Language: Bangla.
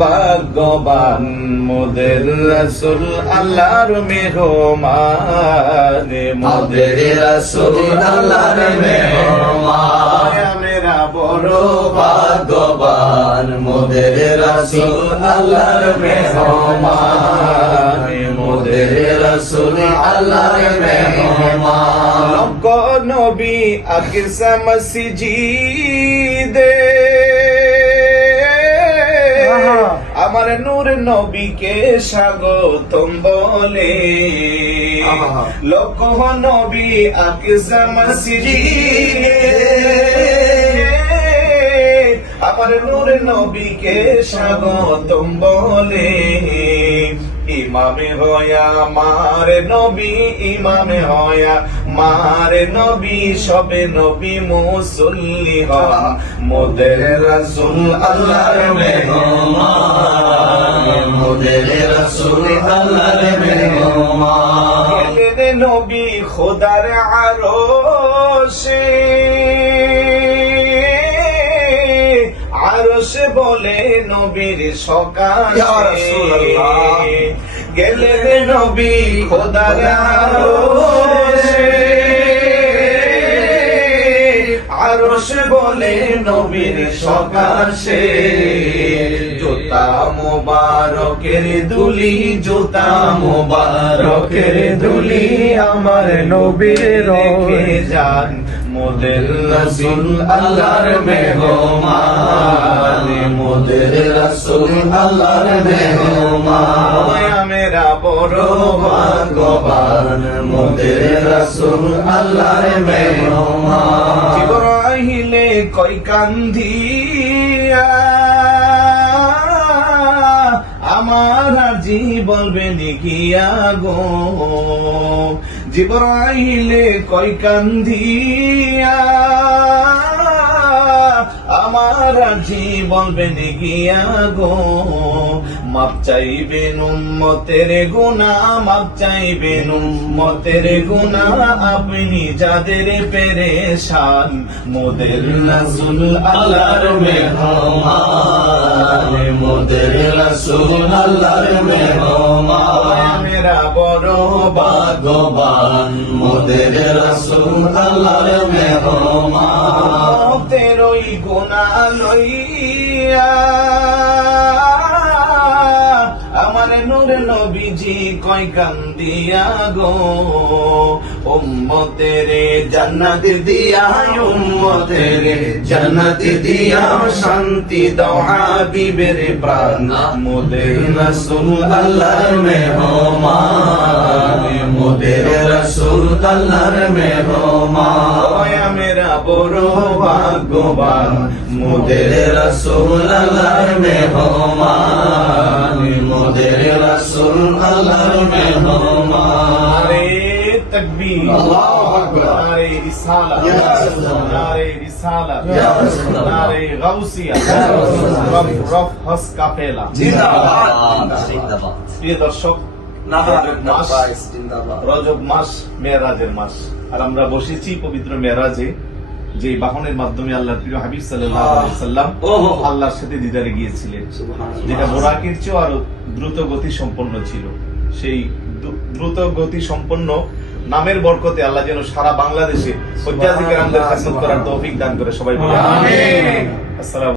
ভাগ্যবান মোদের রসুল আল্লাহর মেহমান, মোদের রাসূল আল্লাহর মেহমান। মেরা বড় ভাগ্যবান, মোদের রাসূল আল্লাহর মেহমান, মোদের রাসূল আল্লাহর মেহমান লক্ষ নবী আকসা মসজিদে আমার নূর নবীকে স্বাগতম বলে। লক্ষ নবী মসজিদে আমার নূর নবীকে স্বাগতম বলে। ইমামে হয়া মার নবী ইমামে হয়া মার নবী সবে নবী মুসল্লি হন মোদের রাসূল আল্লাহর মেহমান। মোদের রাসূল আল্লাহর মেহমান। গেলেন নবী খোদার আরশে। আরশে বলে নবীর সকাশে। রাসূলুল্লাহ। গেলেন নবী খোদার আরশে। আরশে বলে নবীর সকাশে। মোবারকের দুলি জোতা মোবারকের দুলি আমার নবীর যান। মোদের রসুল আল্লাহর মেহমান। মোদের রাসূল আল্লাহর মেহমান। মেরা বড় ভাগ্যবান। মোদের রাসূল আল্লাহর মেহমান। কই কান্দিয়া? আমার আজি বলবেন গিয়া গো জিবরাইলে কই কান্দিয়া? আমার আজি বলবেন গিয়া গো মাপ চাইবেন উম্মতের গুনা মাপ চাইবেন উম্মতের গুনা আপনি যাদের পেরেশান, মোদের আল্লাহর মেহমান মেহমান, মোদের রাসূল আল্লাহর বড় ভাগ্যবান। মোদের রাসূল আল্লাহর মেহমান। তেরোই গুণা লইয়া আমার নূর নবীজি কয় কান্দিয়া গো। উম্মতের জান্নাত দিয়া উম্মতের জান্নাত দিয়া শান্তি দাও হাবিবের প্রাণ মোদের রাসূল আল্লাহর মেহমান মোদের রাসূল আল্লাহর মেহমান ওয়া মেরা বড় ভাগ্যবান মোদের রাসূল আল্লাহর মেহমান মোদের রাসূল আল্লাহর মেহমান নারে তকবীর আল্লাহু আকবার। নারে রিসালাত ইয়া রাসূলুল্লাহ। নারে রিসালাত ইয়া রাসূলুল্লাহ। নারে গাউসিয়া। ইয়া রাসূলুল্লাহ। রব রব হস কাফেলা। জিন্দাবাদ। জিন্দাবাদ। প্রিয় দর্শক নাহার মাস নাফাইস জিন্দাবাদ। রজব মাস মেয়েরাজের মাস। আর আমরা বসেছি পবিত্র মেয়েরাজে যে বাহনের মাধ্যমে আল্লাহ প্রিয় হাবিব সাল্লাম ওহো। আল্লাহর সাথে দিদারে গিয়েছিলেন। যেটা বোরাকের চেয়েও আরও দ্রুত গতি সম্পন্ন ছিল। সেই দ্রুত গতি সম্পন্ন নামের বরকতে আল্লাহ যেন সারা বাংলাদেশে হজ্জাজিকেরামদের আমাদের করার তৌফিক দান করে সবাই। আসসালামু